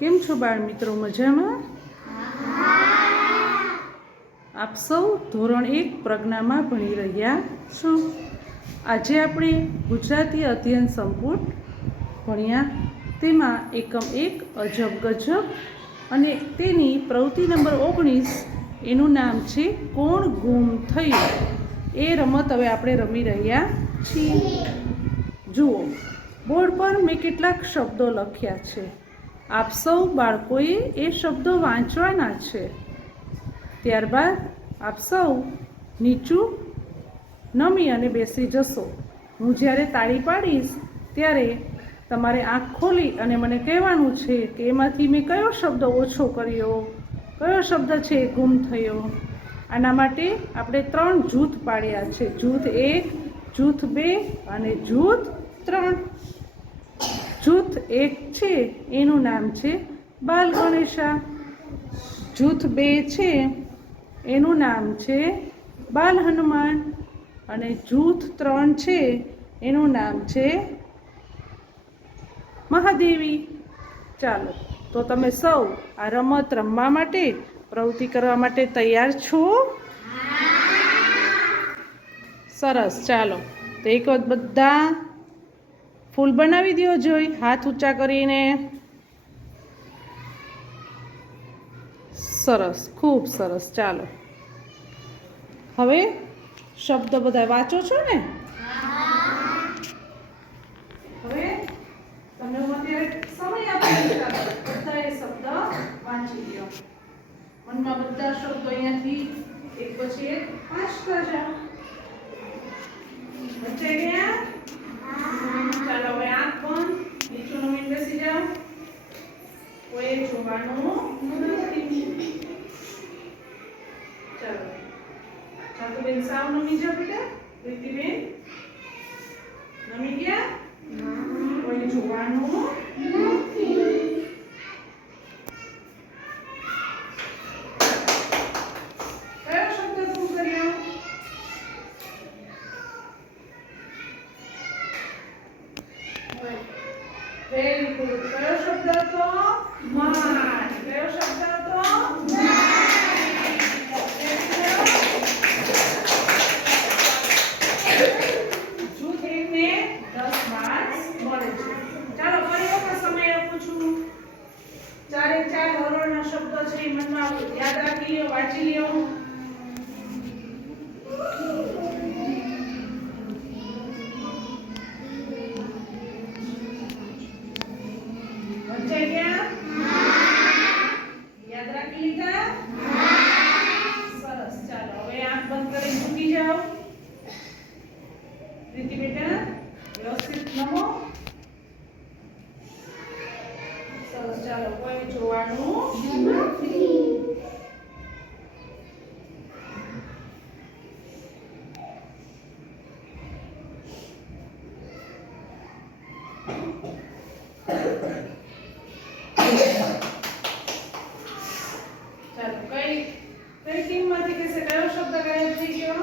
કેમ છો બાળ મિત્રો? મજામાં? આપ સૌ ધોરણ 1 પ્રજ્ઞામાં ભણી રહ્યા છો. આજે આપણે ગુજરાતી અધ્યયન સંપુટ ભણ્યા. તેમાં એકમ 1 અજબ ગજબ અને તેની પ્રવૃત્તિ નંબર 19 એનું નામ છે કોણ ગુમ થયું. એ રમત હવે આપણે રમી રહ્યા છીએ. જુઓ, બોર્ડ પર મેં કેટલાક શબ્દો લખ્યા છે. આપ સૌ બાળકોએ એ શબ્દો વાંચવાના છે. ત્યારબાદ આપ સૌ નીચું નમી અને બેસી જશો. હું જ્યારે તાળી પાડીશ ત્યારે તમારે આંખ ખોલી અને મને કહેવાનું છે કે એમાંથી મેં કયો શબ્દ ઓછો કર્યો, કયો શબ્દ છે ગુમ થયો. આના માટે આપણે 3 જૂથ પાડ્યા છે. જૂથ 1, જૂથ 2 અને જૂથ 3. જૂથ 1 છે એનું નામ છે બાલ ગણેશા. જૂથ 2 છે એનું નામ છે બાલ હનુમાન અને જૂથ 3 છે એનું નામ છે મહાદેવી. ચાલો, તો તમે સૌ આ રમત રમવા માટે, પ્રવૃત્તિ કરવા માટે તૈયાર છો? સરસ. ચાલો, તો એક વખત બધા ફૂલ બનાવી દો. જોઈ હાથ ઊંચા કરીને. સરસ, ખૂબ સરસ. ચાલો, હવે શબ્દ બધા વાંચો છો ને? હવે તમને હું અત્યારે સમય આપું. બધા એ શબ્દ વાંચી લો. મનમાં બધા શબ્દો અહીંયાથી એક પછી એક વાંચતા જાઓ. વંચાઈ ગયા? ચાલો, હવે આંખ બંધ, નીચું નમીને બેસી જાઓ. કોઈ જોવાનું નથી. ચાલો, ચાતુબેન સાવ નમી જાઓ બેટા. પ્રીતિબેન નમી ગયા? કોઈ જોવાનું નથી. કયો શબ્દ ગુમ કર્યો? Very good. કયો શબ્દ હતો? માન. કયો શબ્દ હતો? જૂથ 1 ને 10 માર્ક્સ મળે છે. ચાલો, ફરી વખત સમય આપું છું. 4 હરોળના શબ્દો છે એ મનમાં યાદ રાખી લ્યો, વાંચી લ્યો. વંચાઈ ગયા? યાદ રાખી લીધા? સરસ. ચાલો, હવે આંખ બંધ કરી ઝૂકી જાઓ. પ્રીતિ બેટા વ્યવસ્થિત નમો. સરસ. ચાલો, કોઈ જોવાનું નથી. ચાલો, કઈ ટીમમાંથી કહેશે કયો શબ્દ ગાયબ થઈ ગયો?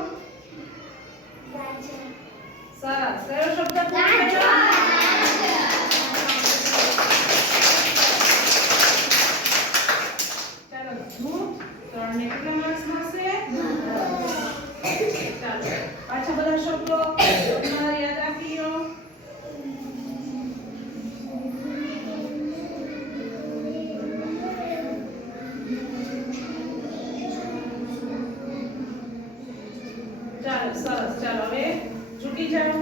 સરસ. કયો શબ્દ ગુમ થયો? ચાલો, જૂથ 3 ને કેટલા માર્ક્સ મળશે? ચાલો, પાછા બધા શબ્દો તમારે યાદ રાખી લો. ચાલો, સરસ. ચાલો, હવે ઝૂકી જાઓ.